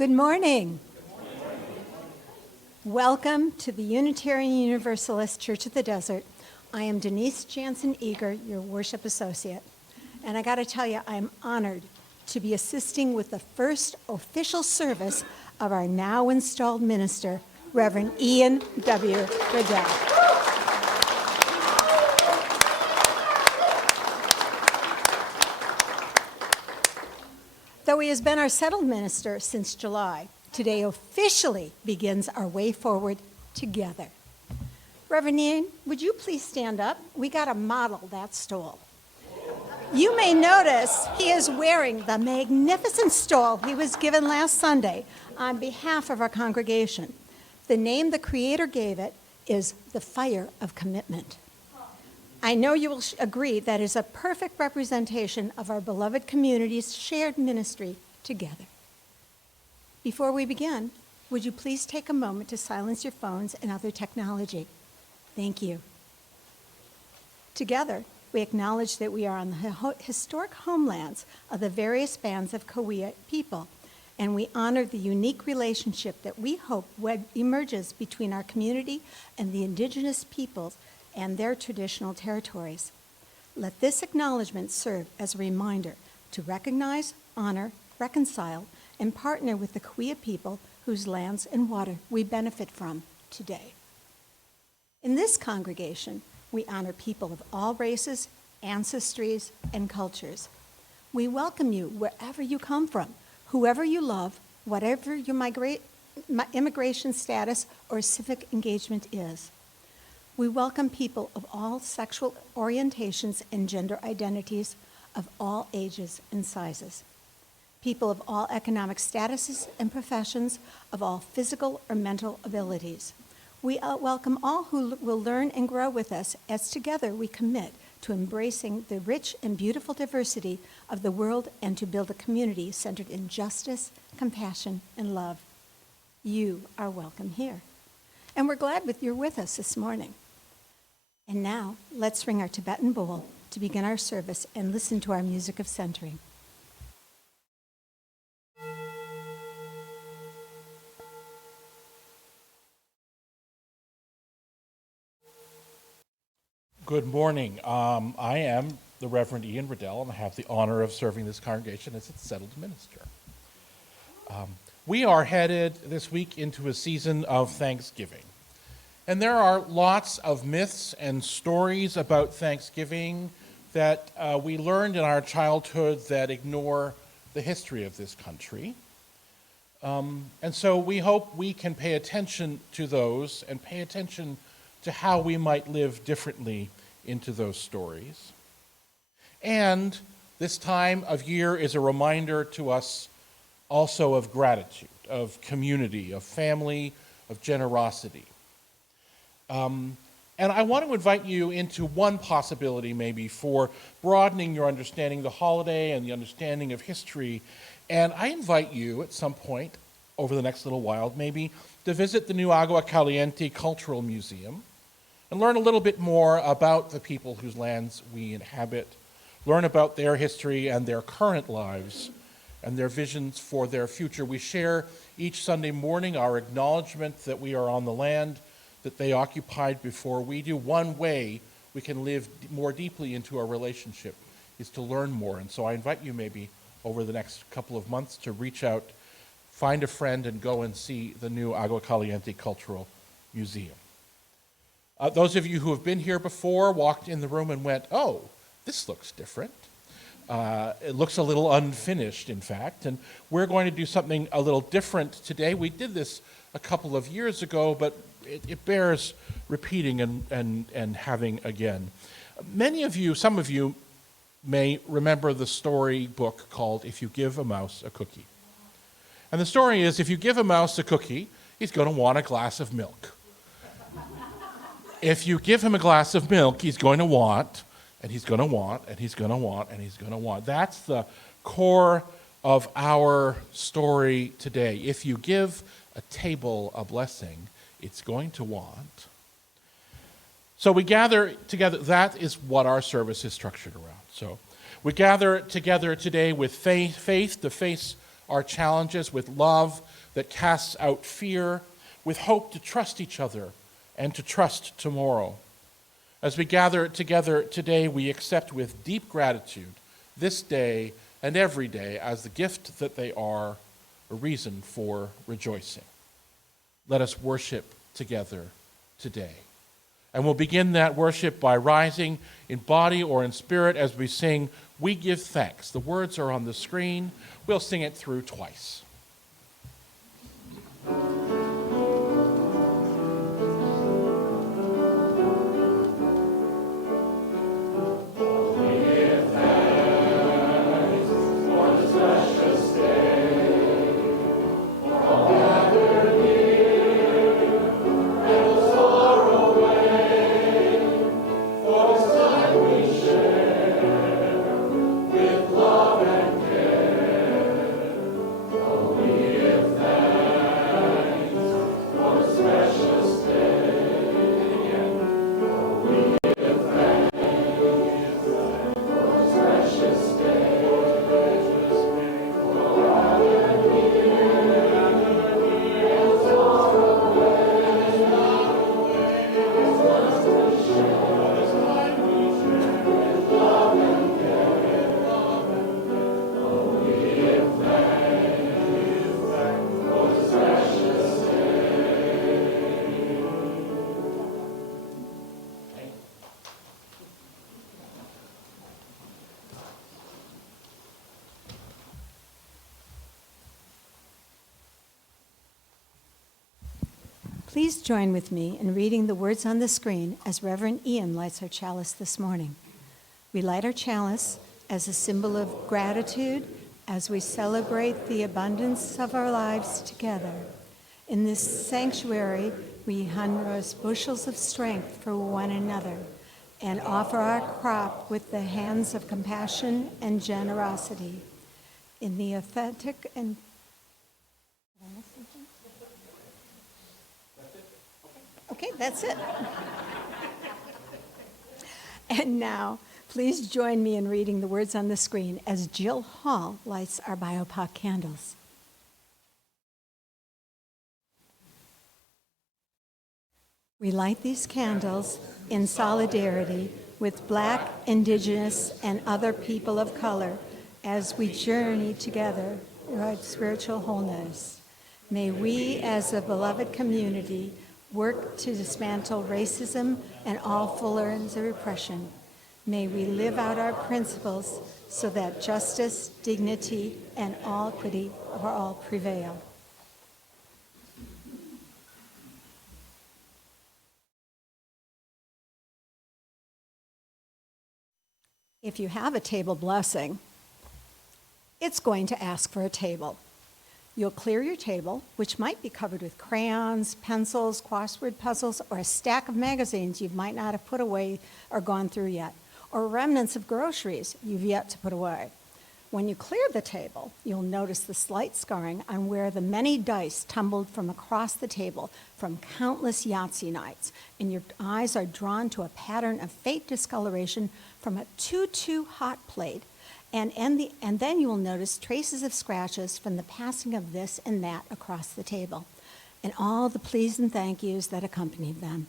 Good morning. Welcome to the Unitarian Universalist Church of the Desert. I am Denise Janssen-Eager, your worship associate. And I got to tell you, I'm honored to be assisting with the first official service of our now installed minister, Reverend Ian W. Riddell. Though he has been our settled minister since July, today officially begins our way forward together. Reverend Ian, would you please stand up? We got to model that stole. You may notice he is wearing the magnificent stole he was given last Sunday on behalf of our congregation. The name the Creator gave it is the Fire of Commitment. I know you will agree that is a perfect representation of our beloved community's shared ministry together. Before we begin, would you please take a moment to silence your phones and other technology? Thank you. Together, we acknowledge that we are on the historic homelands of the various bands of Kauai people, and we honor the unique relationship that we hope emerges between our community and the indigenous peoples and their traditional territories. Let this acknowledgement serve as a reminder to recognize, honor, reconcile, and partner with the Kauai people whose lands and water we benefit from today. In this congregation, we honor people of all races, ancestries, and cultures. We welcome you wherever you come from, whoever you love, whatever your immigration status or civic engagement is. We welcome people of all sexual orientations and gender identities, of all ages and sizes. People of all economic statuses and professions, of all physical or mental abilities. We welcome all who will learn and grow with us as together we commit to embracing the rich and beautiful diversity of the world and to build a community centered in justice, compassion, and love. You are welcome here. And we're glad you're with us this morning. And now, let's ring our Tibetan bowl to begin our service and listen to our music of centering. Good morning. I am the Reverend Ian Riddell, and I have the honor of serving this congregation as its settled minister. We are headed this week into a season of Thanksgiving. And there are lots of myths and stories about Thanksgiving that we learned in our childhood that ignore the history of this country. And so we hope we can pay attention to those and pay attention to how we might live differently into those stories. And this time of year is a reminder to us also of gratitude, of community, of family, of generosity. And I want to invite you into one possibility maybe for broadening your understanding of the holiday and the understanding of history. And I invite you at some point over the next little while maybe to visit the new Agua Caliente Cultural Museum and learn a little bit more about the people whose lands we inhabit, learn about their history and their current lives and their visions for their future. We share each Sunday morning our acknowledgement that we are on the land that they occupied before we do. One way we can live more deeply into our relationship is to learn more. And so I invite you maybe over the next couple of months to reach out, find a friend, and go and see the new Agua Caliente Cultural Museum. Those of you who have been here before walked in the room and went, oh, this looks different. It looks a little unfinished, in fact, and we're going to do something a little different today. We did this a couple of years ago, but it bears repeating and having again. Many of you, some of you, may remember the story book called If You Give a Mouse a Cookie. And the story is, if you give a mouse a cookie, he's going to want a glass of milk. If you give him a glass of milk, he's going to want, and he's going to want, and he's going to want, and he's going to want. That's the core of our story today. If you give a table a blessing, it's going to want. So we gather together. That is what our service is structured around. So we gather together today with faith to face our challenges with love that casts out fear, with hope to trust each other and to trust tomorrow. As we gather together today, we accept with deep gratitude this day and every day as the gift that they are, a reason for rejoicing. Let us worship together today. And we'll begin that worship by rising in body or in spirit as we sing, "We Give Thanks." The words are on the screen. We'll sing it through twice. Please join with me in reading the words on the screen as Reverend Ian lights our chalice this morning. We light our chalice as a symbol of gratitude as we celebrate the abundance of our lives together. In this sanctuary, we harvest bushels of strength for one another and offer our crop with the hands of compassion and generosity. In the authentic and Okay, that's it. And now, please join me in reading the words on the screen as Jill Hall lights our BioPOC candles. We light these candles in solidarity with Black, Indigenous, and other people of color as we journey together toward spiritual wholeness. May we, as a beloved community, work to dismantle racism and all forms of repression. May we live out our principles so that justice, dignity, and equity for all prevail. If you have a table blessing, it's going to ask for a table. You'll clear your table, which might be covered with crayons, pencils, crossword puzzles, or a stack of magazines you might not have put away or gone through yet, or remnants of groceries you've yet to put away. When you clear the table, you'll notice the slight scarring on where the many dice tumbled from across the table from countless Yahtzee nights, and your eyes are drawn to a pattern of faint discoloration from a 2-2 hot plate. And then you will notice traces of scratches from the passing of this and that across the table, and all the pleas and thank yous that accompanied them.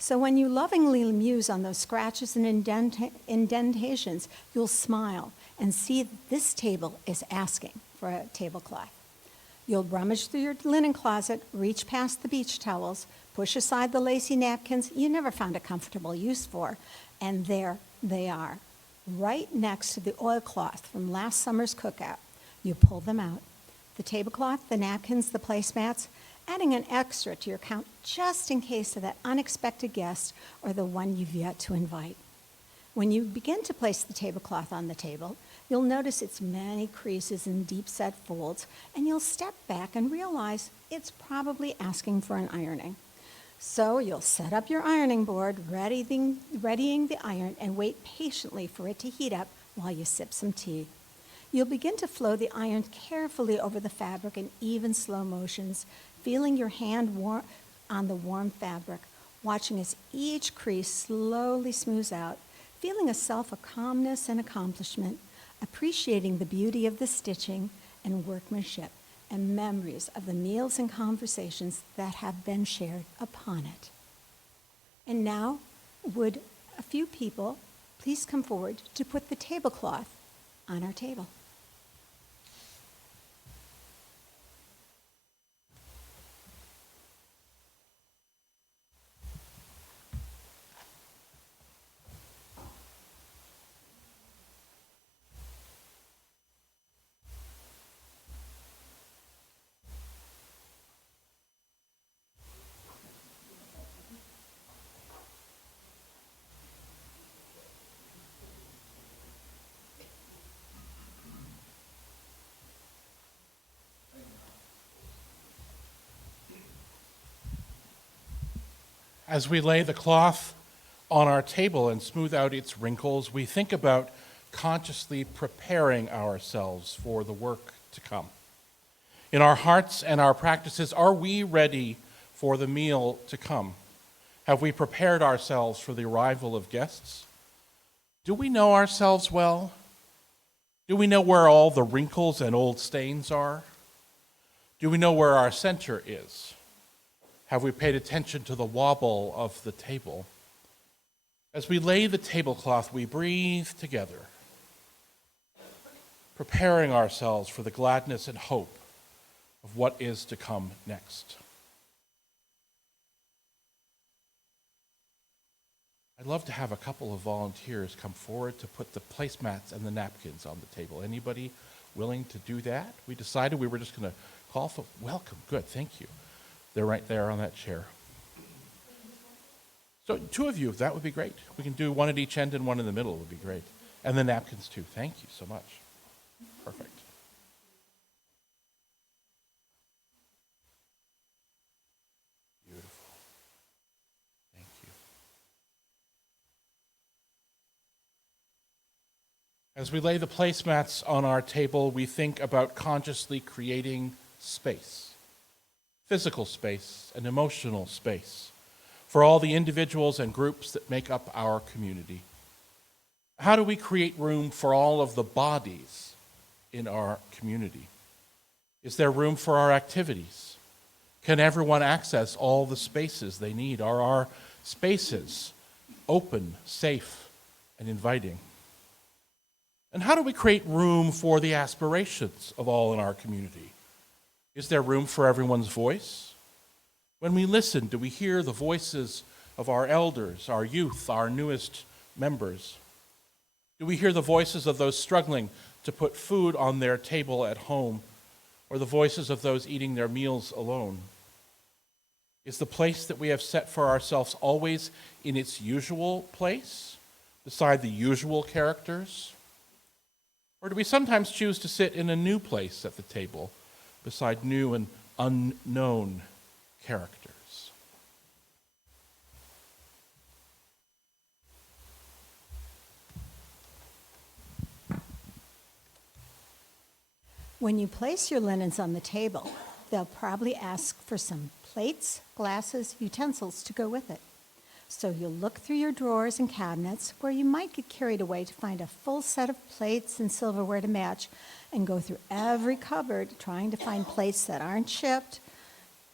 So when you lovingly muse on those scratches and indentations, you'll smile and see that this table is asking for a tablecloth. You'll rummage through your linen closet, reach past the beach towels, push aside the lacy napkins you never found a comfortable use for, and there they are, right next to the oilcloth from last summer's cookout. You pull them out. The tablecloth, the napkins, the placemats, adding an extra to your count just in case of that unexpected guest or the one you've yet to invite. When you begin to place the tablecloth on the table, you'll notice its many creases and deep-set folds, and you'll step back and realize it's probably asking for an ironing. So you'll set up your ironing board, readying the iron, and wait patiently for it to heat up while you sip some tea. You'll begin to flow the iron carefully over the fabric in even slow motions, feeling your hand on the warm fabric, watching as each crease slowly smooths out, feeling a self of calmness and accomplishment, appreciating the beauty of the stitching, and workmanship and memories of the meals and conversations that have been shared upon it. And now, would a few people please come forward to put the tablecloth on our table? As we lay the cloth on our table and smooth out its wrinkles, we think about consciously preparing ourselves for the work to come. In our hearts and our practices, are we ready for the meal to come? Have we prepared ourselves for the arrival of guests? Do we know ourselves well? Do we know where all the wrinkles and old stains are? Do we know where our center is? Have we paid attention to the wobble of the table? As we lay the tablecloth, we breathe together, preparing ourselves for the gladness and hope of what is to come next. I'd love to have a couple of volunteers come forward to put the placemats and the napkins on the table. Anybody willing to do that? We decided we were just going to call for welcome. Good, thank you. They're right there on that chair. So 2 of you, that would be great. We can do one at each end and one in the middle would be great. And the napkins too. Thank you so much. Perfect. Beautiful. Thank you. As we lay the placemats on our table, we think about consciously creating space. Physical space and emotional space for all the individuals and groups that make up our community. How do we create room for all of the bodies in our community? Is there room for our activities? Can everyone access all the spaces they need? Are our spaces open, safe, and inviting? And how do we create room for the aspirations of all in our community? Is there room for everyone's voice? When we listen, do we hear the voices of our elders, our youth, our newest members? Do we hear the voices of those struggling to put food on their table at home, or the voices of those eating their meals alone? Is the place that we have set for ourselves always in its usual place, beside the usual characters? Or do we sometimes choose to sit in a new place at the table, beside new and unknown characters? When you place your linens on the table, they'll probably ask for some plates, glasses, utensils to go with it. So you'll look through your drawers and cabinets where you might get carried away to find a full set of plates and silverware to match, and go through every cupboard trying to find plates that aren't chipped.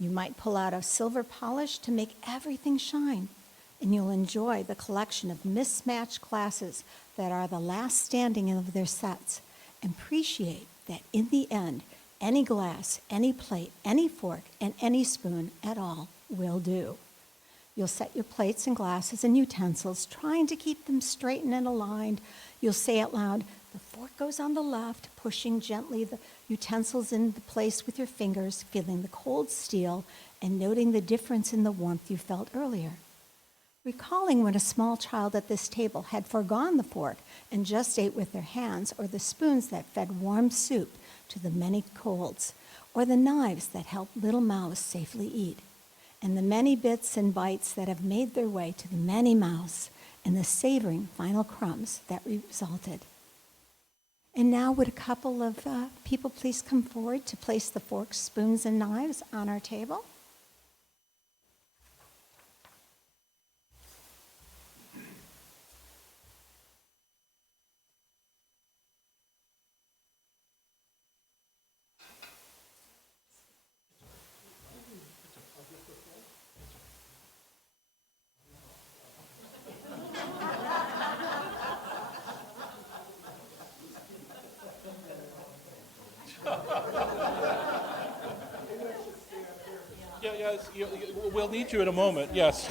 You might pull out a silver polish to make everything shine, and you'll enjoy the collection of mismatched glasses that are the last standing of their sets, and appreciate that in the end, any glass, any plate, any fork, and any spoon at all will do. You'll set your plates and glasses and utensils, trying to keep them straightened and aligned. You'll say out loud, the fork goes on the left, pushing gently the utensils into place with your fingers, feeling the cold steel and noting the difference in the warmth you felt earlier. Recalling when a small child at this table had forgone the fork and just ate with their hands, or the spoons that fed warm soup to the many colds, or the knives that helped little mouths safely eat, and the many bits and bites that have made their way to the many mouths, and the savoring final crumbs that resulted. And now would a couple of people please come forward to place the forks, spoons, and knives on our table? Yes, we'll need you in a moment, yes.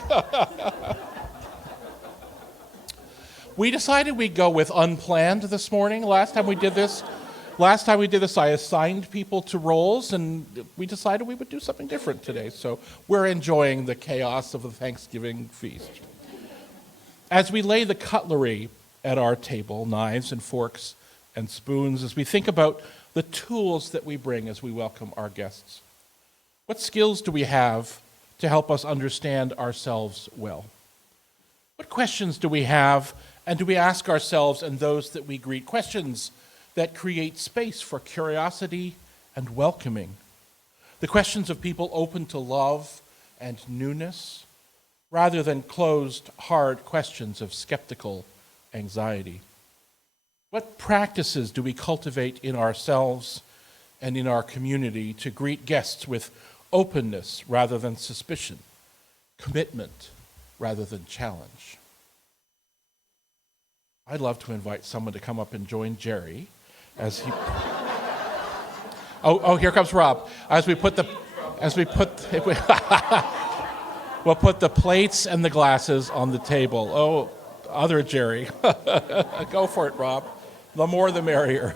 We decided we'd go with unplanned this morning. Last time we did this, I assigned people to roles, and we decided we would do something different today. So we're enjoying the chaos of the Thanksgiving feast. As we lay the cutlery at our table, knives and forks and spoons, as we think about the tools that we bring as we welcome our guests, what skills do we have to help us understand ourselves well? What questions do we have, and do we ask ourselves and those that we greet? Questions that create space for curiosity and welcoming. The questions of people open to love and newness, rather than closed, hard questions of skeptical anxiety. What practices do we cultivate in ourselves and in our community to greet guests with openness rather than suspicion, commitment rather than challenge? I'd love to invite someone to come up and join Jerry as he... Oh, here comes Rob. We'll put the plates and the glasses on the table. Oh, other Jerry. Go for it, Rob. The more the merrier.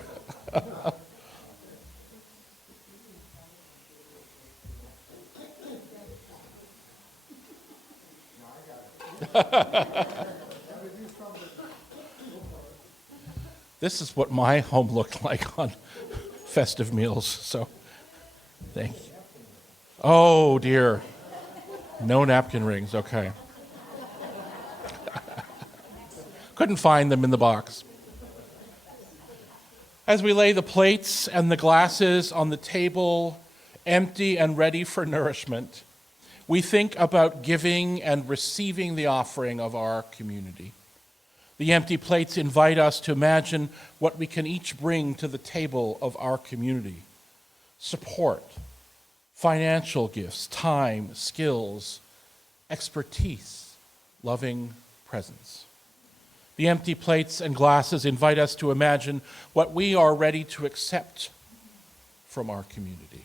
This is what my home looked like on festive meals, so thank you. Oh, dear. No napkin rings, okay. Couldn't find them in the box. As we lay the plates and the glasses on the table, empty and ready for nourishment, we think about giving and receiving the offering of our community. The empty plates invite us to imagine what we can each bring to the table of our community. Support, financial gifts, time, skills, expertise, loving presence. The empty plates and glasses invite us to imagine what we are ready to accept from our community.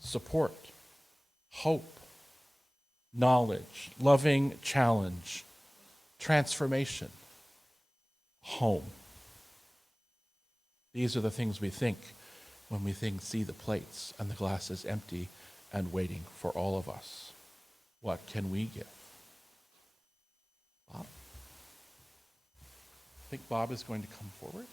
Support, hope, knowledge, loving challenge, transformation, home. These are the things we think when we see the plates and the glasses empty and waiting for all of us. What can we give? Bob? I think Bob is going to come forward.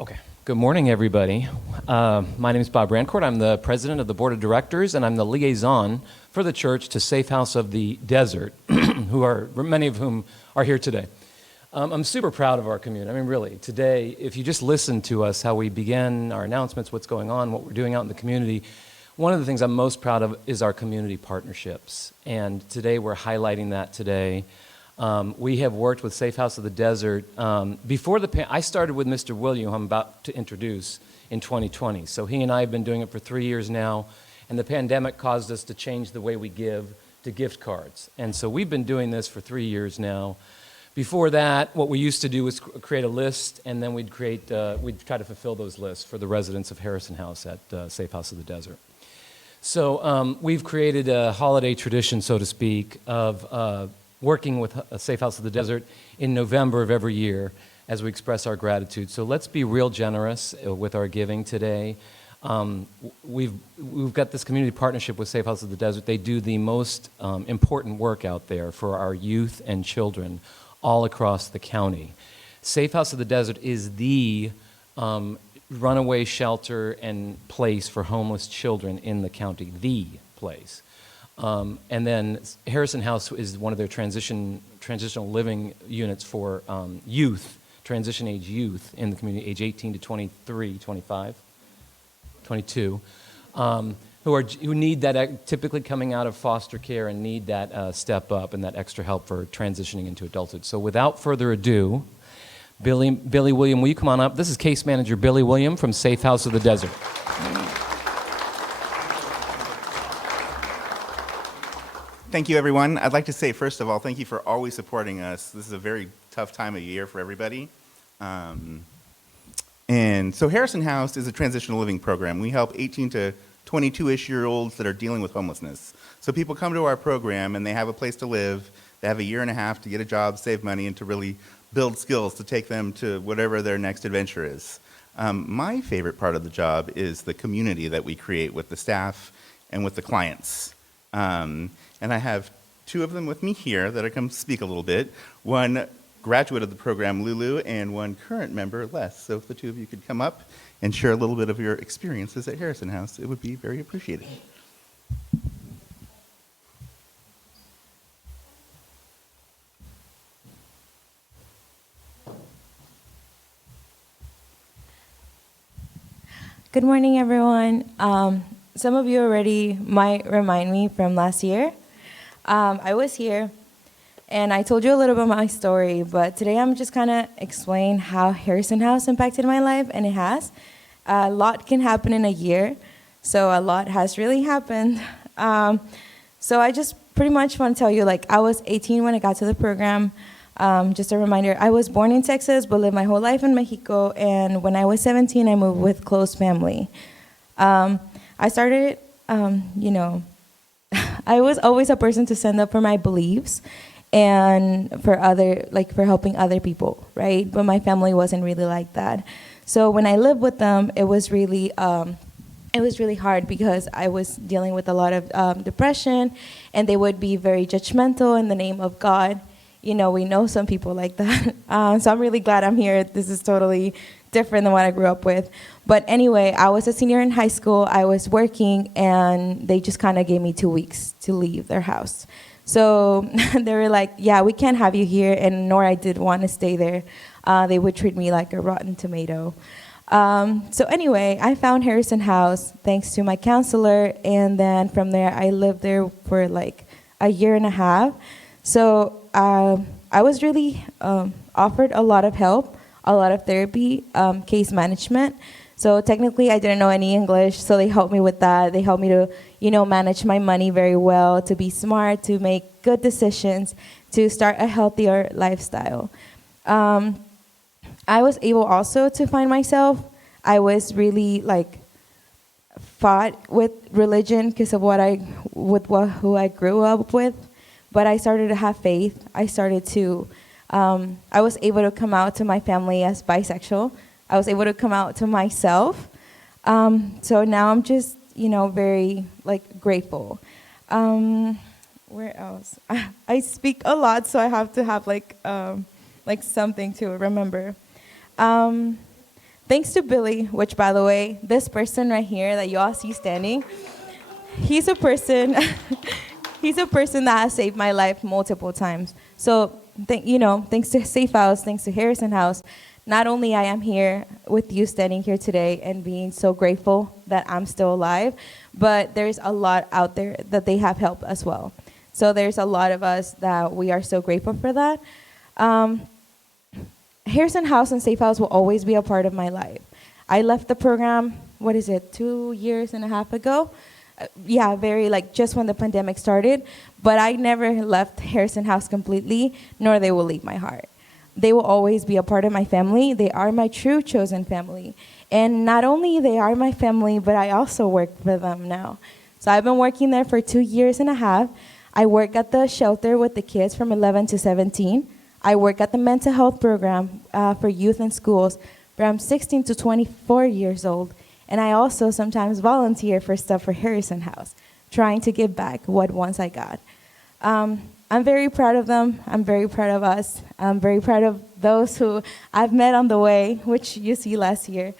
Okay. Good morning, everybody. My name is Bob Rancourt. I'm the president of the board of directors, and I'm the liaison for the church to Safe House of the Desert, many of whom are here today. I'm super proud of our community. I mean, really, today, if you just listen to us, how we begin our announcements, what's going on, what we're doing out in the community, one of the things I'm most proud of is our community partnerships. And today, we're highlighting that today. We have worked with Safe House of the Desert. I started with Mr. William, who I'm about to introduce, in 2020. So he and I have been doing it for 3 years now, and the pandemic caused us to change the way we give to gift cards. And so we've been doing this for 3 years now. Before that, what we used to do was create a list, and then we'd try to fulfill those lists for the residents of Harrison House at Safe House of the Desert. So we've created a holiday tradition, so to speak, of working with Safe House of the Desert in November of every year as we express our gratitude. So let's be real generous with our giving today. We've got this community partnership with Safe House of the Desert. They do the most important work out there for our youth and children all across the county. Safe House of the Desert is the runaway shelter and place for homeless children in the county, the place. And then Harrison House is one of their transitional living units for youth, transition age youth in the community, age 18 to 23, 25, 22, who need that, typically coming out of foster care and need that step up and that extra help for transitioning into adulthood. So without further ado, Billy William, will you come on up? This is case manager Billy William from Safe House of the Desert. Thank you, everyone. I'd like to say, first of all, thank you for always supporting us. This is a very tough time of year for everybody. And so Harrison House is a transitional living program. We help 18 to 22-ish-year-olds that are dealing with homelessness. So people come to our program and they have a place to live. They have a year and a half to get a job, save money, and to really build skills to take them to whatever their next adventure is. My favorite part of the job is the community that we create with the staff and with the clients. And I have two of them with me here that I come speak a little bit. One graduate of the program, Lulu, and one current member, Les. So if the two of you could come up and share a little bit of your experiences at Harrison House, it would be very appreciated. Good morning, everyone. Some of you already might remind me from last year. I was here, and I told you a little bit about my story, but today I'm just kind of explain how Harrison House impacted my life, and it has. A lot can happen in a year, so a lot has really happened. So I just pretty much want to tell you, I was 18 when I got to the program. Just a reminder, I was born in Texas, but lived my whole life in Mexico, and when I was 17, I moved with close family. I started, I was always a person to stand up for my beliefs and for for helping other people, right? But my family wasn't really like that. So when I lived with them, it was really hard because I was dealing with a lot of depression, and they would be very judgmental in the name of God. We know some people like that. So I'm really glad I'm here. This is totally different than what I grew up with. But anyway, I was a senior in high school. I was working, and they just kind of gave me 2 weeks to leave their house. So they were like, yeah, we can't have you here, and nor I did want to stay there. They would treat me like a rotten tomato. So anyway, I found Harrison House thanks to my counselor, and then from there, I lived there for a year and a half. So I was really offered a lot of help, a lot of therapy, case management. So technically, I didn't know any English, so they helped me with that. They helped me to, manage my money very well, to be smart, to make good decisions, to start a healthier lifestyle. I was able also to find myself. I was really fought with religion because of who I grew up with. But I started to have faith. I started to, I was able to come out to my family as bisexual. I was able to come out to myself. So now I'm just, very grateful. Where else? I speak a lot, so I have to have something to remember. Thanks to Billy, which by the way, this person right here that you all see standing, he's a person. He's a person that has saved my life multiple times. So, thanks to Safe House, thanks to Harrison House, not only I am here with you standing here today and being so grateful that I'm still alive, but there's a lot out there that they have helped as well. So there's a lot of us that we are so grateful for that. Harrison House and Safe House will always be a part of my life. I left the program, 2.5 years ago? Just when the pandemic started, but I never left Harrison House completely, nor they will leave my heart. They will always be a part of my family. They are my true chosen family. And not only they are my family, but I also work for them now. So I've been working there for 2.5 years. I work at the shelter with the kids from 11 to 17. I work at the mental health program for youth in schools from 16 to 24 years old. And I also sometimes volunteer for stuff for Harrison House, trying to give back what once I got. I'm very proud of them. I'm very proud of us. I'm very proud of those who I've met on the way, which you see last year.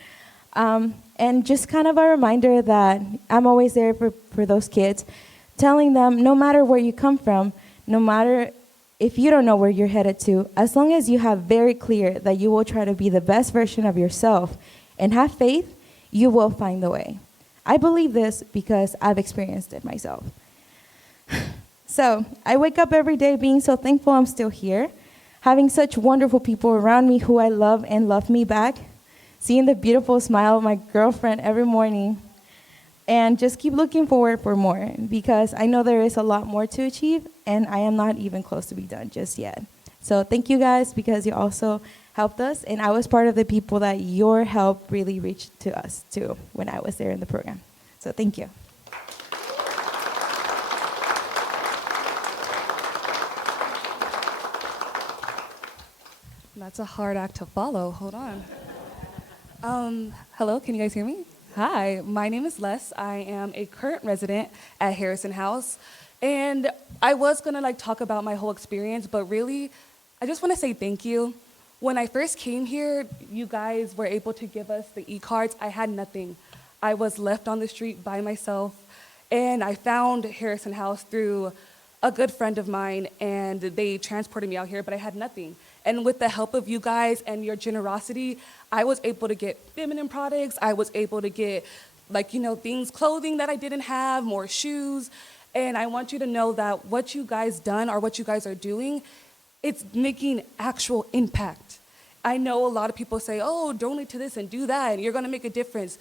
And just kind of a reminder that I'm always there for those kids, telling them no matter where you come from, no matter if you don't know where you're headed to, as long as you have very clear that you will try to be the best version of yourself and have faith, you will find the way. I believe this because I've experienced it myself. So I wake up every day being so thankful I'm still here, having such wonderful people around me who I love and love me back, seeing the beautiful smile of my girlfriend every morning, And just keep looking forward for more, because I know there is a lot more to achieve, and I am not even close to be done just yet. So thank you guys, because you also helped us, and I was part of the people that your help really reached to us too when I was there in the program. So thank you. That's a hard act to follow. Hold on. Hello, can you guys hear me? Hi, my name is Les. I am a current resident at Harrison House. And I was gonna talk about my whole experience, but really, I just wanna say thank you. When I first came here, you guys were able to give us the e-cards. I had nothing. I was left on the street by myself, and I found Harrison House through a good friend of mine, and they transported me out here, but I had nothing. And with the help of you guys and your generosity, I was able to get feminine products. I was able to get, things, clothing that I didn't have, more shoes. And I want you to know that what you guys done or what you guys are doing, it's making actual impact. I know a lot of people say, oh, donate to this and do that, and you're gonna make a difference.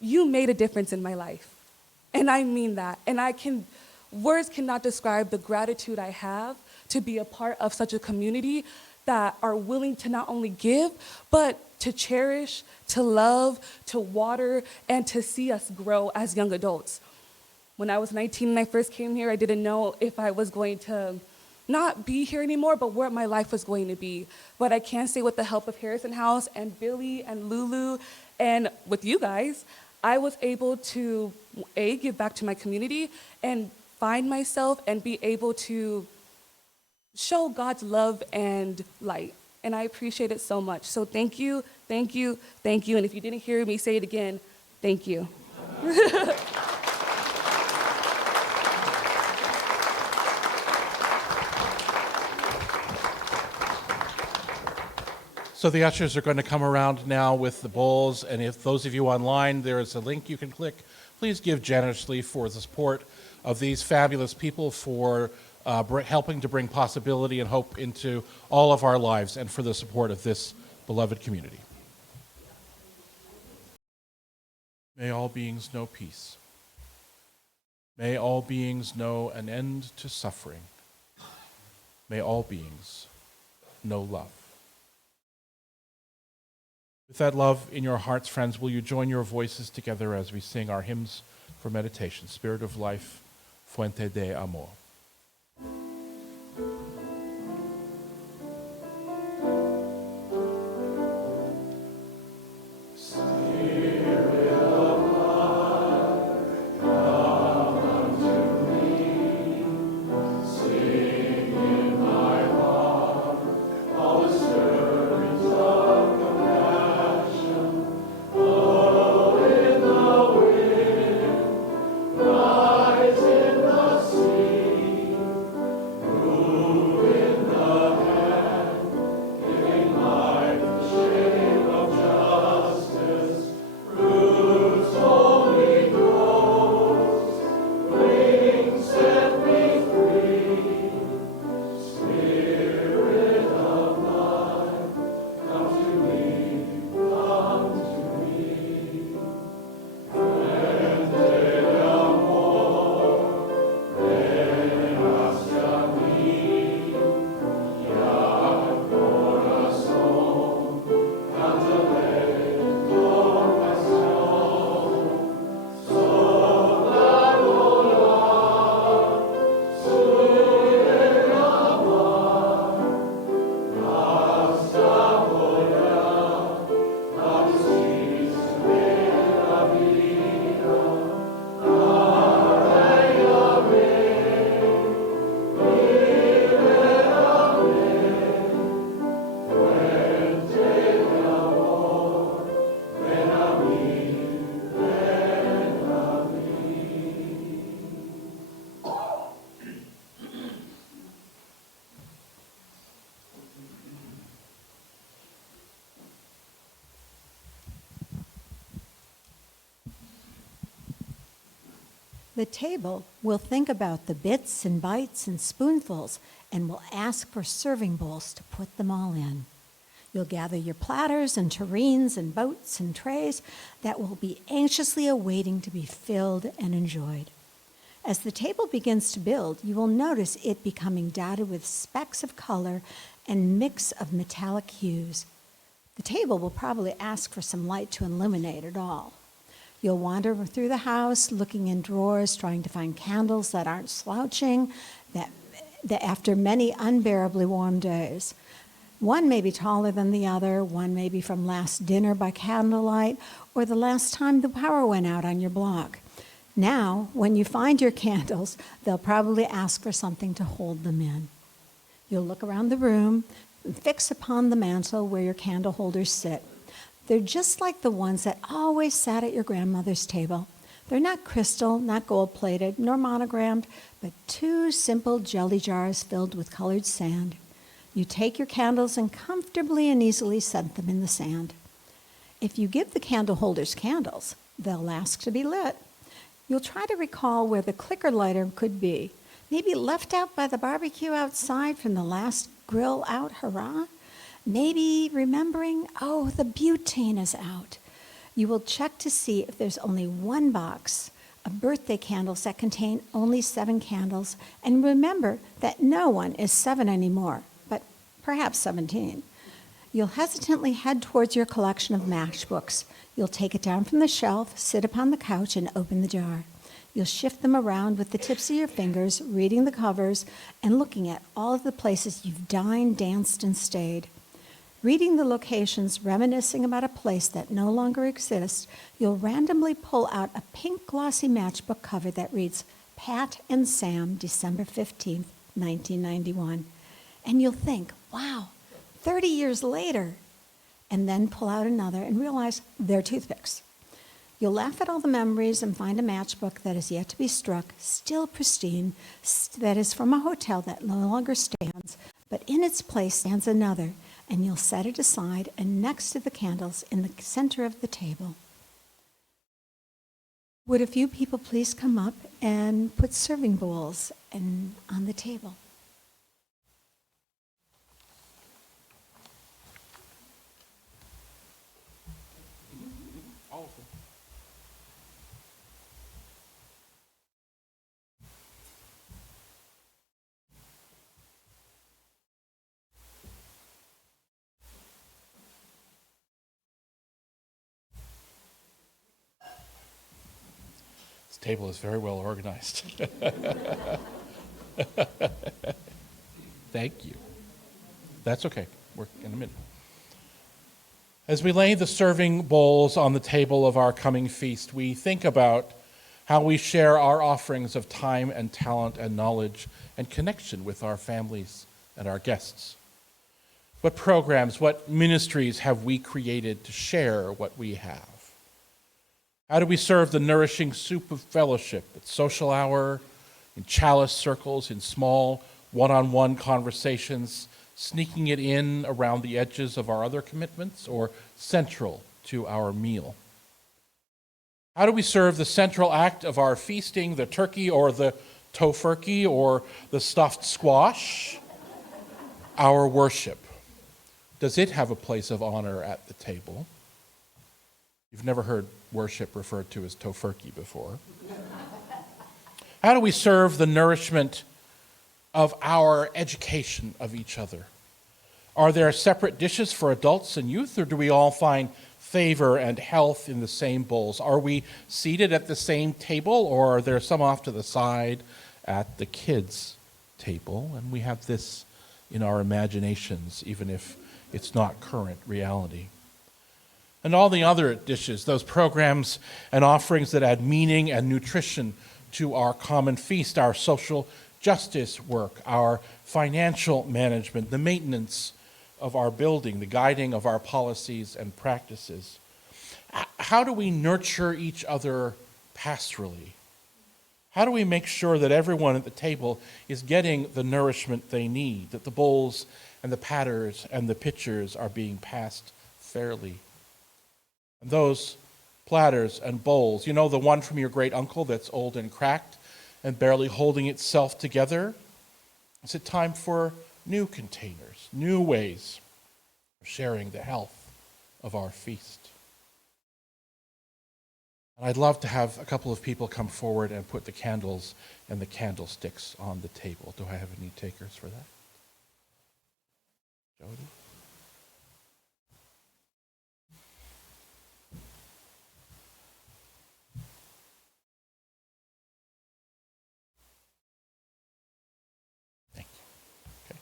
You made a difference in my life. And I mean that. And words cannot describe the gratitude I have to be a part of such a community that are willing to not only give, but to cherish, to love, to water, and to see us grow as young adults. When I was 19 and I first came here, I didn't know if I was going to not be here anymore, but where my life was going to be. But I can say with the help of Harrison House and Billy and Lulu and with you guys, I was able to, give back to my community and find myself and be able to show God's love and light. And I appreciate it so much. So thank you, thank you, thank you. And if you didn't hear me say it again, thank you. So the ushers are going to come around now with the bowls, and if those of you online, there is a link you can click. Please give generously for the support of these fabulous people, for helping to bring possibility and hope into all of our lives, and for the support of this beloved community. May all beings know peace. May all beings know an end to suffering. May all beings know love. With that love in your hearts, friends, will you join your voices together as we sing our hymns for meditation? Spirit of life, fuente de amor. The table will think about the bits and bites and spoonfuls and will ask for serving bowls to put them all in. You'll gather your platters and tureens and boats and trays that will be anxiously awaiting to be filled and enjoyed. As the table begins to build, you will notice it becoming dotted with specks of color and mix of metallic hues. The table will probably ask for some light to illuminate it all. You'll wander through the house, looking in drawers, trying to find candles that aren't slouching, that after many unbearably warm days. One may be taller than the other, one may be from last dinner by candlelight, or the last time the power went out on your block. Now, when you find your candles, they'll probably ask for something to hold them in. You'll look around the room and fix upon the mantel where your candle holders sit. They're just like the ones that always sat at your grandmother's table. They're not crystal, not gold-plated, nor monogrammed, but two simple jelly jars filled with colored sand. You take your candles and comfortably and easily set them in the sand. If you give the candle holders candles, they'll ask to be lit. You'll try to recall where the clicker lighter could be. Maybe left out by the barbecue outside from the last grill out hurrah? Maybe remembering, oh, the butane is out. You will check to see if there's only one box of birthday candles that contain only 7 candles, and remember that no one is 7 anymore, but perhaps 17. You'll hesitantly head towards your collection of matchbooks. You'll take it down from the shelf, sit upon the couch, and open the jar. You'll shift them around with the tips of your fingers, reading the covers, and looking at all of the places you've dined, danced, and stayed. Reading the locations, reminiscing about a place that no longer exists, you'll randomly pull out a pink glossy matchbook cover that reads, Pat and Sam, December 15th, 1991. And you'll think, wow, 30 years later, and then pull out another and realize they're toothpicks. You'll laugh at all the memories and find a matchbook that is yet to be struck, still pristine, that is from a hotel that no longer stands, but in its place stands another, and you'll set it aside and next to the candles in the center of the table. Would a few people please come up and put serving bowls on the table? This table is very well organized. Thank you. That's okay. We're in a minute. As we lay the serving bowls on the table of our coming feast, we think about how we share our offerings of time and talent and knowledge and connection with our families and our guests. What programs, what ministries have we created to share what we have? How do we serve the nourishing soup of fellowship at social hour, in chalice circles, in small one-on-one conversations, sneaking it in around the edges of our other commitments, or central to our meal? How do we serve the central act of our feasting, the turkey or the tofurkey or the stuffed squash? Our worship. Does it have a place of honor at the table? You've never heard worship referred to as tofurkey before. How do we serve the nourishment of our education of each other? Are there separate dishes for adults and youth, or do we all find favor and health in the same bowls? Are we seated at the same table, or are there some off to the side at the kids' table? And we have this in our imaginations, even if it's not current reality. And all the other dishes, those programs and offerings that add meaning and nutrition to our common feast, our social justice work, our financial management, the maintenance of our building, the guiding of our policies and practices. How do we nurture each other pastorally? How do we make sure that everyone at the table is getting the nourishment they need, that the bowls and the platters and the pitchers are being passed fairly? And those platters and bowls, you know, the one from your great uncle that's old and cracked and barely holding itself together? Is it time for new containers, new ways sharing the health of our feast. And I'd love to have a couple of people come forward and put the candles and the candlesticks on the table. Do I have any takers for that? Jody? Thank you. Okay.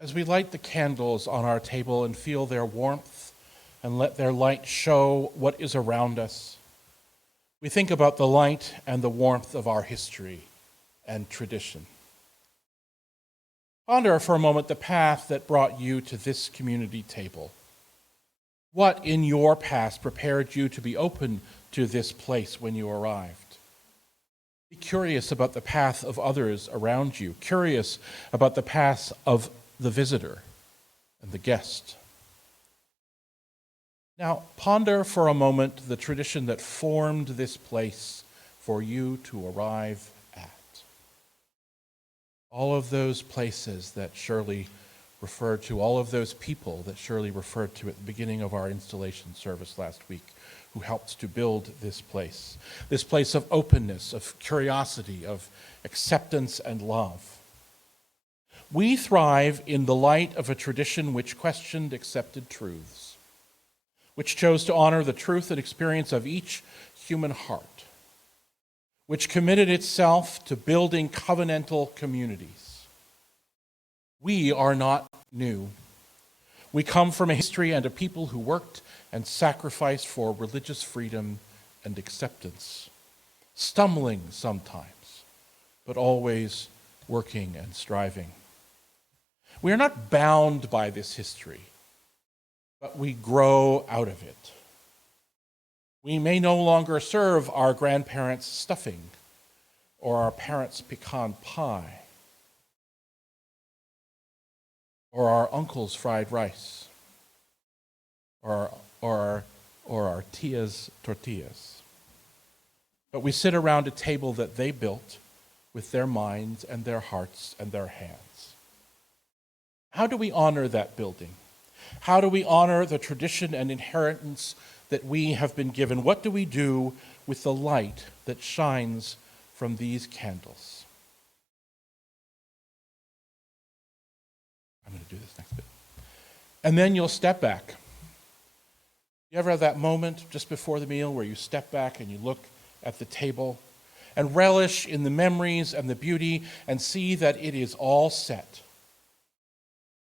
As we light the candles on our table and feel their warmth and let their light show what is around us, we think about the light and the warmth of our history and tradition. Ponder for a moment the path that brought you to this community table. What in your past prepared you to be open to this place when you arrived? Be curious about the path of others around you, curious about the path of the visitor and the guest. Now, ponder for a moment the tradition that formed this place for you to arrive at. All of those places that Shirley referred to, all of those people that Shirley referred to at the beginning of our installation service last week, who helped to build this place of openness, of curiosity, of acceptance and love. We thrive in the light of a tradition which questioned accepted truths, which chose to honor the truth and experience of each human heart, which committed itself to building covenantal communities. We are not new. We come from a history and a people who worked and sacrificed for religious freedom and acceptance, stumbling sometimes, but always working and striving. We are not bound by this history, but we grow out of it. We may no longer serve our grandparents' stuffing or our parents' pecan pie or our uncle's fried rice or our tia's tortillas. But we sit around a table that they built with their minds and their hearts and their hands. How do we honor that building? How do we honor the tradition and inheritance that we have been given? What do we do with the light that shines from these candles? I'm going to do this next bit. And then you'll step back. You ever have that moment just before the meal where you step back and you look at the table and relish in the memories and the beauty and see that it is all set?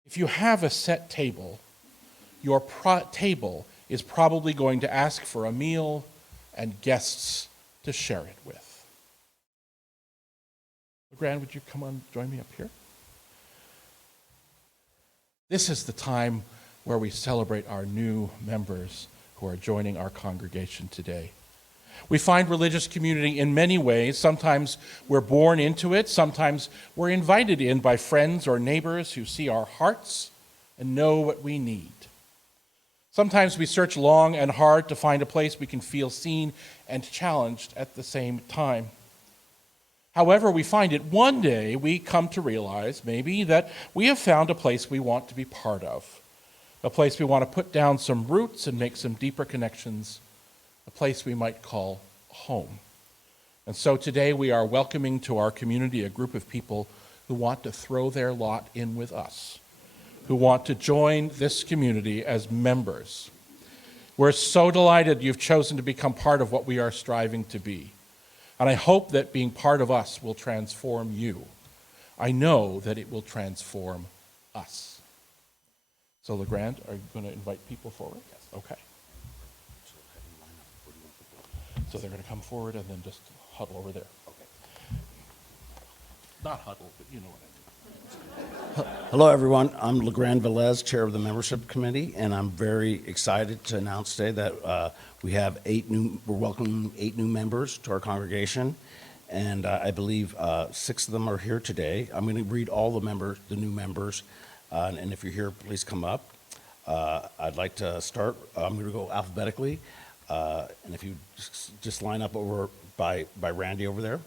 If you have a set table, your table is probably going to ask for a meal and guests to share it with. LeGrand, would you come on, join me up here? This is the time where we celebrate our new members who are joining our congregation today. We find religious community in many ways. Sometimes we're born into it. Sometimes we're invited in by friends or neighbors who see our hearts and know what we need. Sometimes we search long and hard to find a place we can feel seen and challenged at the same time. However we find it, one day we come to realize maybe that we have found a place we want to be part of, a place we want to put down some roots and make some deeper connections, a place we might call home. And so today we are welcoming to our community a group of people who want to throw their lot in with us, who want to join this community as members. We're so delighted you've chosen to become part of what we are striving to be. And I hope that being part of us will transform you. I know that it will transform us. So LeGrand, are you going to invite people forward? Yes. Okay. So they're going to come forward and then just huddle over there. Okay. Not huddle, but you know what I mean. Hello, everyone. I'm LeGrand Velez, Chair of the Membership Committee, and I'm very excited to announce today that we're welcoming 8 new members to our congregation, and I believe 6 of them are here today. I'm going to read all the new members, and if you're here, please come up. I'd like to start. I'm going to go alphabetically, and if you just line up over by Randy over there.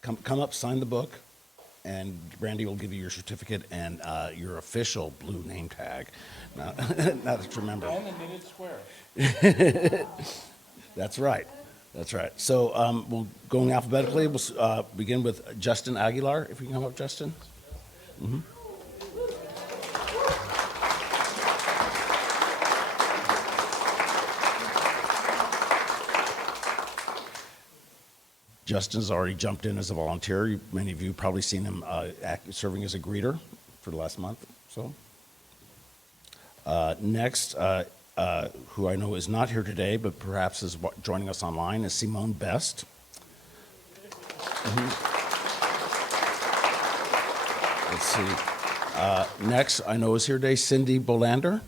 Come up, sign the book, and Randy will give you your certificate and your official blue name tag. Now that you remember. And the knitted square. That's right. That's right. So we'll going alphabetically. We'll begin with Justin Aguilar. If you can come up, Justin. Mm-hmm. Justin's already jumped in as a volunteer. Many of you probably seen him serving as a greeter for the last month. So next, who I know is not here today, but perhaps is joining us online, is Simone Best. Mm-hmm. Let's see. Next, I know is here today, Cindy Bolander.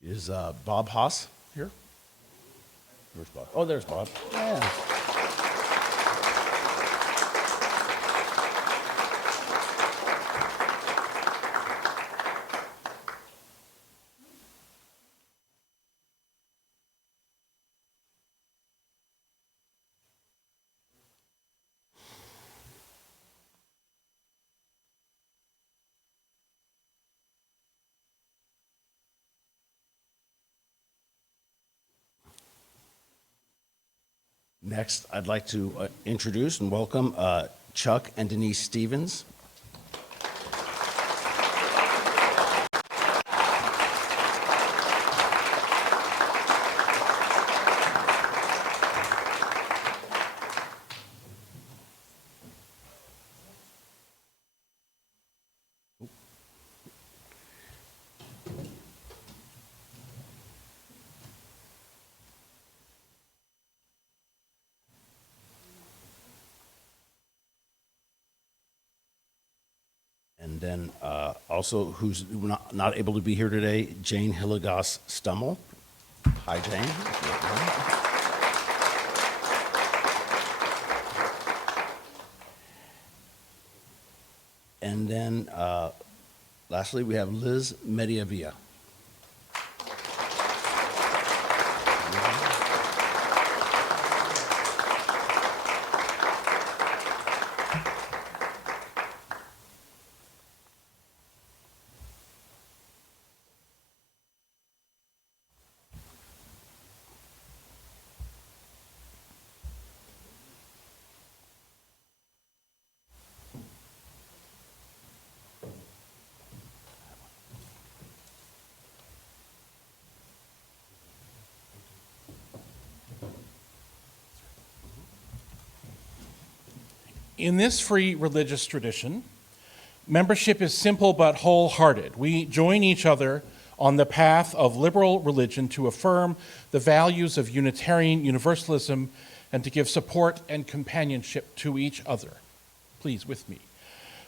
Is Bob Haas here? Where's Bob? Oh, there's Bob. Yeah. Next, I'd like to introduce and welcome Chuck and Denise Stevens. And then also, who's not able to be here today, Jane Hillegas Stummel. Hi, Jane. And then lastly, we have Liz Mediavilla. In this free religious tradition, membership is simple but wholehearted. We join each other on the path of liberal religion to affirm the values of Unitarian Universalism and to give support and companionship to each other. Please, with me.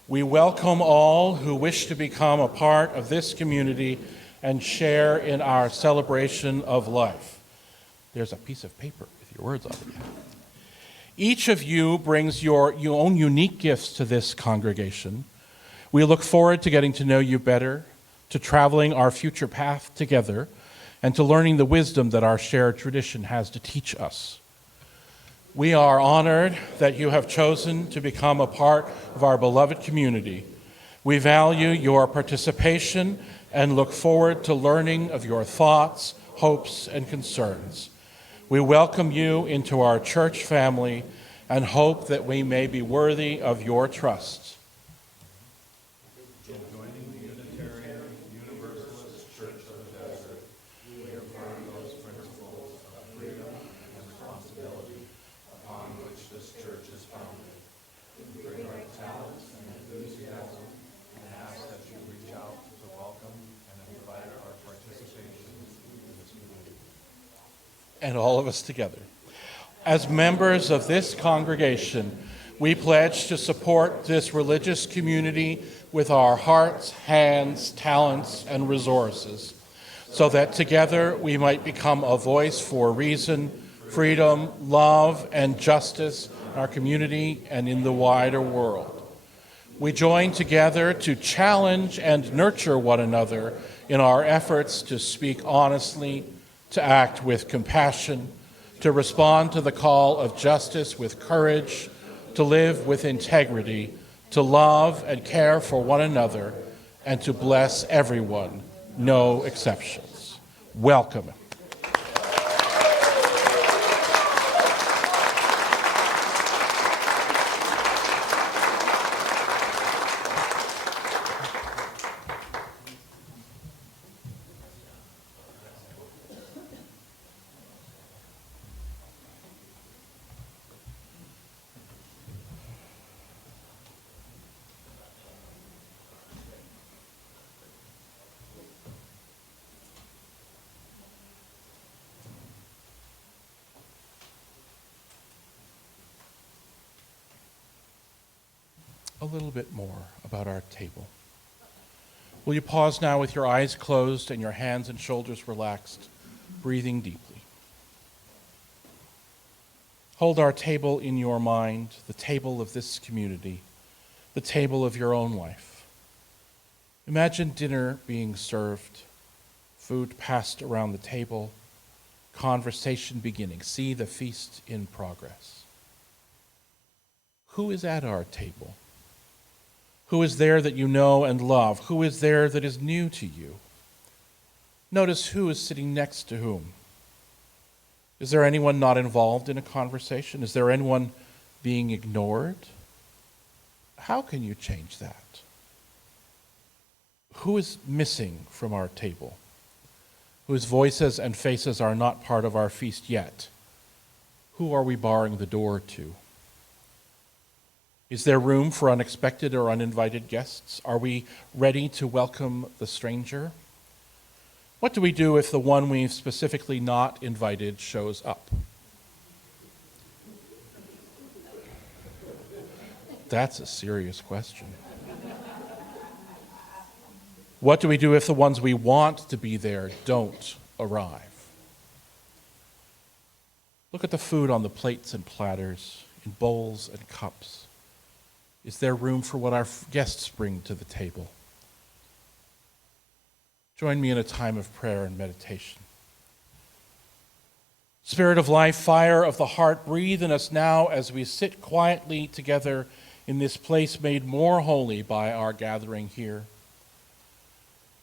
We welcome all who wish to become a part of this community and share in our celebration of life. There's a piece of paper with your words on it. Each of you brings your own unique gifts to this congregation. We look forward to getting to know you better, to traveling our future path together, and to learning the wisdom that our shared tradition has to teach us. We are honored that you have chosen to become a part of our beloved community. We value your participation and look forward to learning of your thoughts, hopes, and concerns. We welcome you into our church family and hope that we may be worthy of your trust. Joining the Unitarian Universalist Church of the Desert, we affirm those principles of freedom and responsibility upon which this church is founded. We bring our talents and and all of us together. As members of this congregation, we pledge to support this religious community with our hearts, hands, talents, and resources, so that together we might become a voice for reason, freedom, love, and justice in our community and in the wider world. We join together to challenge and nurture one another in our efforts to speak honestly, to act with compassion, to respond to the call of justice with courage, to live with integrity, to love and care for one another, and to bless everyone, no exceptions. Welcome. A little bit more about our table. Will you pause now with your eyes closed and your hands and shoulders relaxed, breathing deeply? Hold our table in your mind, the table of this community, the table of your own life. Imagine dinner being served, food passed around the table, conversation beginning. See the feast in progress. Who is at our table? Who is there that you know and love? Who is there that is new to you? Notice who is sitting next to whom. Is there anyone not involved in a conversation? Is there anyone being ignored? How can you change that? Who is missing from our table? Whose voices and faces are not part of our feast yet? Who are we barring the door to? Is there room for unexpected or uninvited guests? Are we ready to welcome the stranger? What do we do if the one we've specifically not invited shows up? That's a serious question. What do we do if the ones we want to be there don't arrive? Look at the food on the plates and platters, in bowls and cups. Is there room for what our guests bring to the table? Join me in a time of prayer and meditation. Spirit of life, fire of the heart, breathe in us now as we sit quietly together in this place made more holy by our gathering here.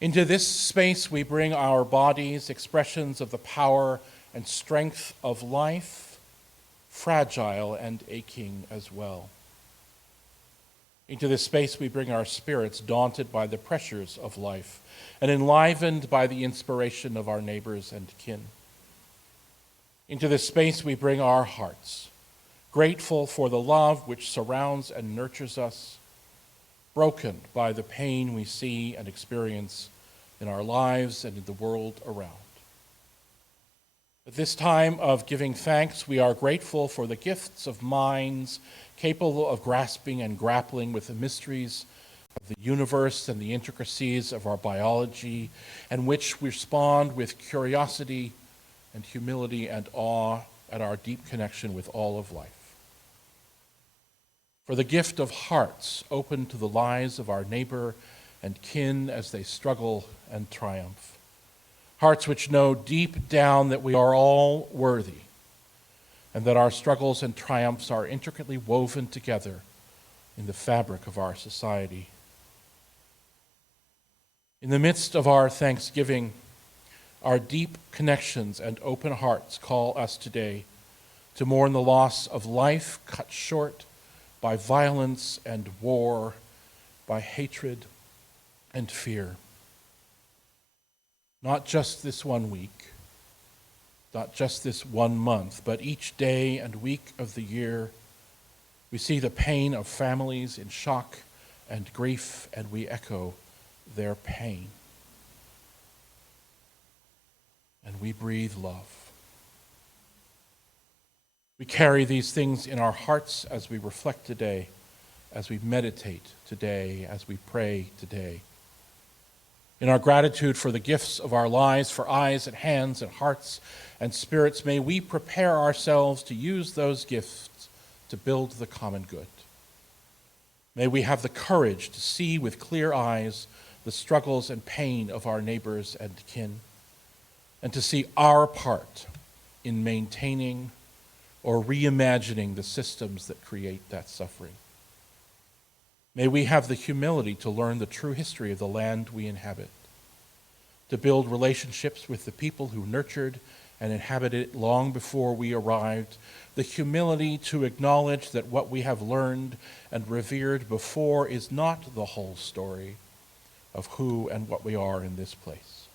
Into this space we bring our bodies, expressions of the power and strength of life, fragile and aching as well. Into this space we bring our spirits, daunted by the pressures of life and enlivened by the inspiration of our neighbors and kin. Into this space we bring our hearts, grateful for the love which surrounds and nurtures us, broken by the pain we see and experience in our lives and in the world around. At this time of giving thanks, we are grateful for the gifts of minds capable of grasping and grappling with the mysteries of the universe and the intricacies of our biology, and which respond with curiosity and humility and awe at our deep connection with all of life. For the gift of hearts open to the lives of our neighbor and kin as they struggle and triumph. Hearts which know deep down that we are all worthy, and that our struggles and triumphs are intricately woven together in the fabric of our society. In the midst of our thanksgiving, our deep connections and open hearts call us today to mourn the loss of life cut short by violence and war, by hatred and fear. Not just this one week, not just this 1 month, but each day and week of the year, we see the pain of families in shock and grief, and we echo their pain. And we breathe love. We carry these things in our hearts as we reflect today, as we meditate today, as we pray today. In our gratitude for the gifts of our lives, for eyes and hands and hearts and spirits, may we prepare ourselves to use those gifts to build the common good. May we have the courage to see with clear eyes the struggles and pain of our neighbors and kin, and to see our part in maintaining or reimagining the systems that create that suffering. May we have the humility to learn the true history of the land we inhabit, to build relationships with the people who nurtured and inhabited it long before we arrived, the humility to acknowledge that what we have learned and revered before is not the whole story of who and what we are in this place.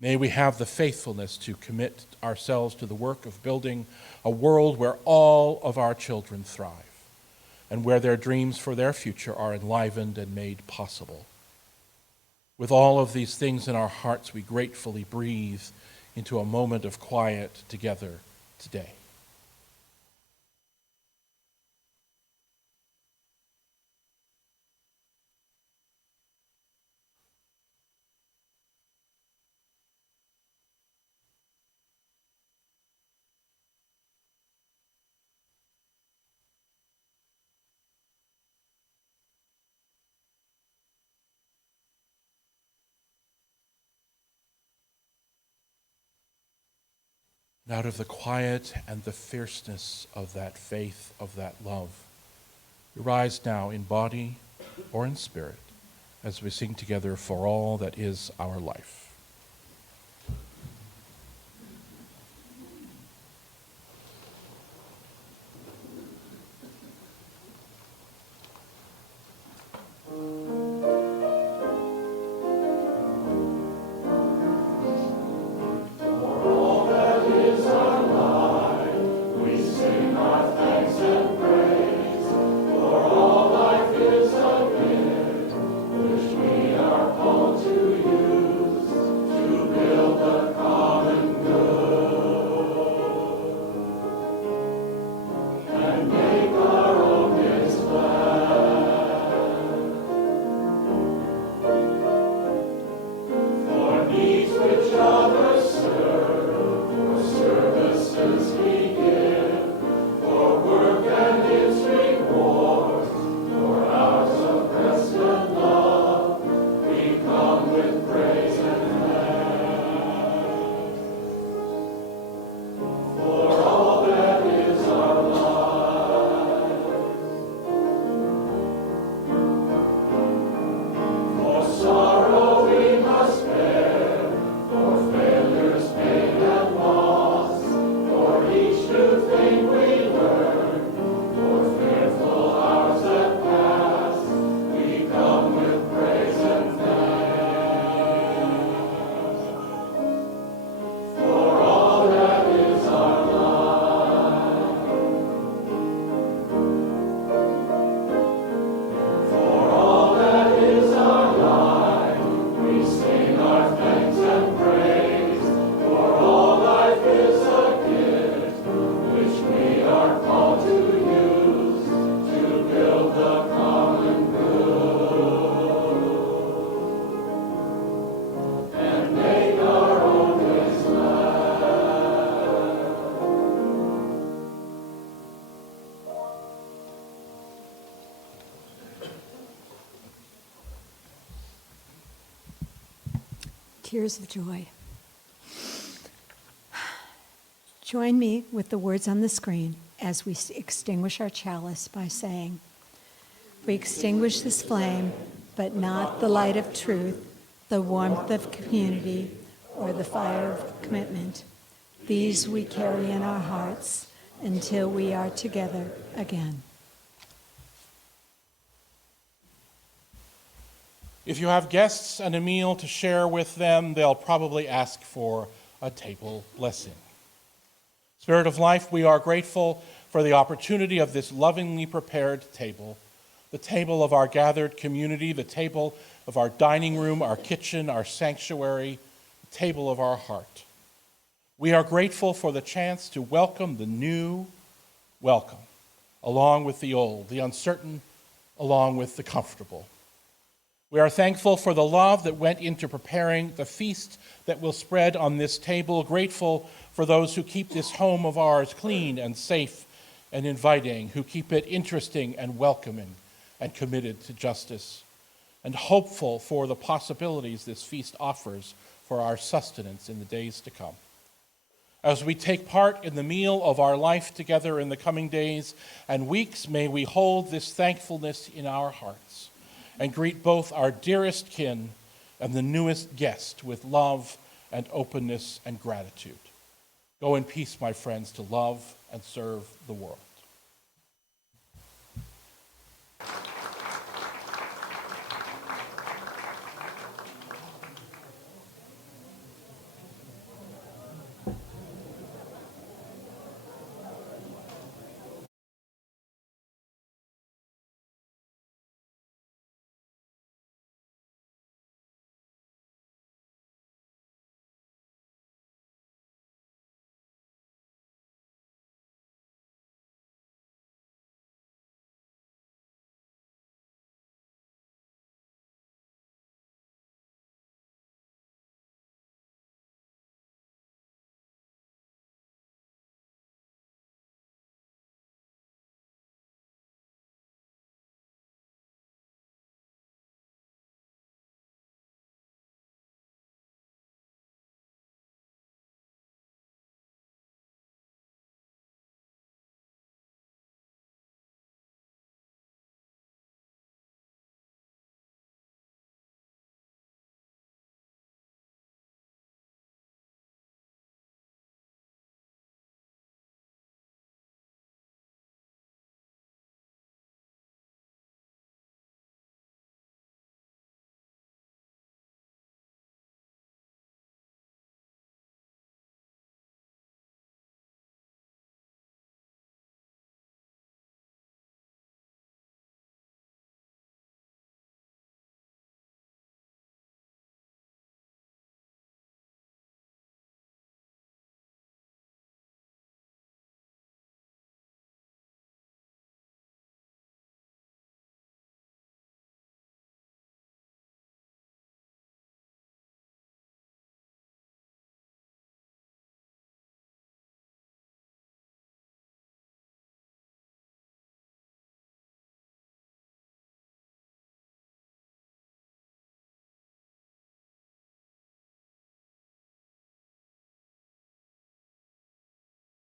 May we have the faithfulness to commit ourselves to the work of building a world where all of our children thrive and where their dreams for their future are enlivened and made possible. With all of these things in our hearts, we gratefully breathe into a moment of quiet together today. And out of the quiet and the fierceness of that faith, of that love, we rise now in body or in spirit as we sing together For All That Is Our Life. Tears of joy. Join me with the words on the screen as we extinguish our chalice by saying, "We extinguish this flame, but not the light of truth, the warmth of community, or the fire of commitment. These we carry in our hearts until we are together again." If you have guests and a meal to share with them, they'll probably ask for a table blessing. Spirit of Life, we are grateful for the opportunity of this lovingly prepared table, the table of our gathered community, the table of our dining room, our kitchen, our sanctuary, the table of our heart. We are grateful for the chance to welcome the new welcome, along with the old, the uncertain, along with the comfortable. We are thankful for the love that went into preparing the feast that will spread on this table, grateful for those who keep this home of ours clean and safe and inviting, who keep it interesting and welcoming and committed to justice, and hopeful for the possibilities this feast offers for our sustenance in the days to come. As we take part in the meal of our life together in the coming days and weeks, may we hold this thankfulness in our hearts and greet both our dearest kin and the newest guest with love and openness and gratitude. Go in peace, my friends, to love and serve the world.